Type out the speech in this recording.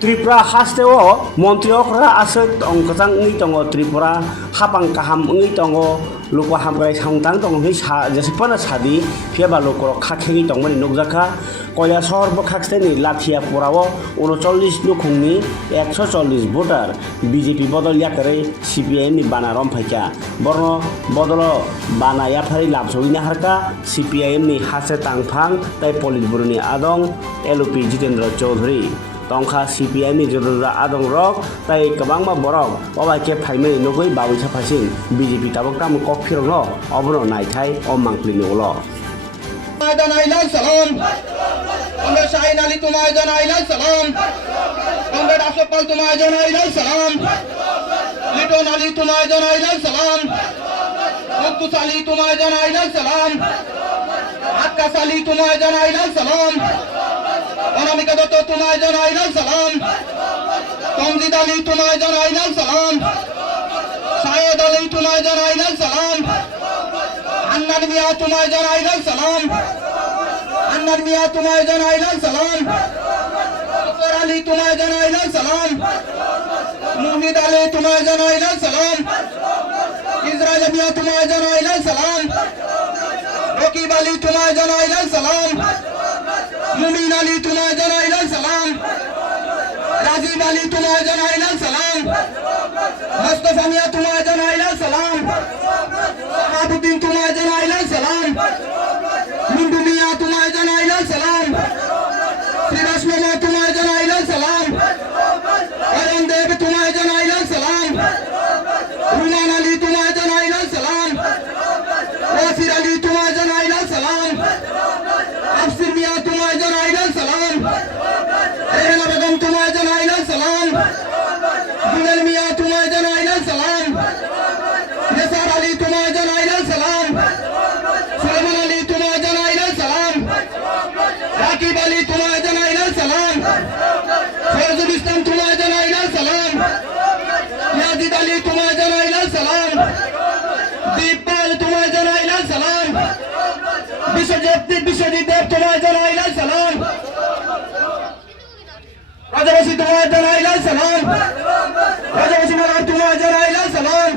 ত্রিপুরা হাস্তেও মন্ত্রীরা আসে অঙ্কচাং উই দঙ ত্রিপুরা হাবাং কাহাম উই দঙ লোক হামগ্রাই সামতাং দং হই সা জেসেপানা সাদি ফিয়াবা লোক খাখেই দংমানি নুকজাখা কয়লা শহর খাকসেনি লাথিয়া পোরাও উনচল্লিশ লুখুংনি একশো চল্লিশ ভোটার বিজেপি বদল ইয়াকারে সিপিআইএমনি বানা রমফাইকা বর্ণ বদল বানা ইয়াফারি লাভসগিনা হারকা সিপিআইএমনি হাসে তাংফাং তাই পলিট ব্যুরোনি আদং LP Jitendra Choudhury tongkha CPI ni jodora adong rok tai kwbangma borok obaike phaimani nugui babuisa phasing BJP tabok tam kok phirok no obono naithai o mangpli ni ulo সালাম কমরেড শাহিন আলী তোমায় জানাইলাল সালাম কমরেড আশফ পাল তোমায় জানাইলাল সালাম লিটন আলী তোমায় জানাইলাল সালাম মুক্তুস আলী তোমায় জানাইলাল সালাম আক্কাস আলী তোমায় জানাইলাল সালাম অনামিকা দত্ত, তোমায় জানাইলাল সালাম। তমজিদ আলী, তোমায় জানাইলাল সালাম। শাহেদ আলী, তোমায় জানাইলাল সালাম। আন্নার মিয়া, তোমায় জানাইলাল সালাম। আন্নার মিয়া, তোমায় জানাইলাল সালাম। ফকর আলী, তোমায় জানাইলাল সালাম। মুহমিদ আলী, তোমায় জানাইলাল সালাম। ইসরাইল মিয়া, তোমায় জানাইলাল সালাম। রকিব আলী, তোমায় জানাইলাল সালাম। মুমিন আলী তোমায় জানাইলাম সালাম। রাজীব আলী তোমায় জানাইলাম সালাম। মুস্তফা মিয়া তোমায় জানাইলাম সালাম। আবুদ্দিন তোমায় জানাইলাম সালাম মিন্টু মিয়া তোমায় জানাইলাল সালাম শ্রীবাস মামা তোমায় জানাইলাল সালাম অরুণ দেব তোমায় জানাইলাল সালাম রুমান আলী তোমায় জানাইলাল সালাম ওয়াসির আলী তোমায় জানাইলাল সালাম আফসির মিয়া তোমায় জানাইলাল সালাম রেহেনা বেগম তোমায় জানাইলাল সালাম জুনেল মিয়া তোমায় জানাইলাল সালাম নিসার আলী তোমায় জানাইলাল সালাম সুলেমান আলী তোমায় জানাইলাল সালাম রাকিব আলী তোমায় জানাইলাল সালাম ফয়জুল ইসলাম তোমায় জানাইলাল সালাম ইয়াজিদ আলী তোমায় জানাইলাল সালাম দীপপাল তোমায় জানাইলাল সালাম বিশ্বজিৎ বিশ্বজিৎ দেব তোমায় জানাইলাল সালাম রাজাবাসী তোমায় জানাইলাল সালাম রাজাবাসী মালার তোমায় জানাইলাল সালাম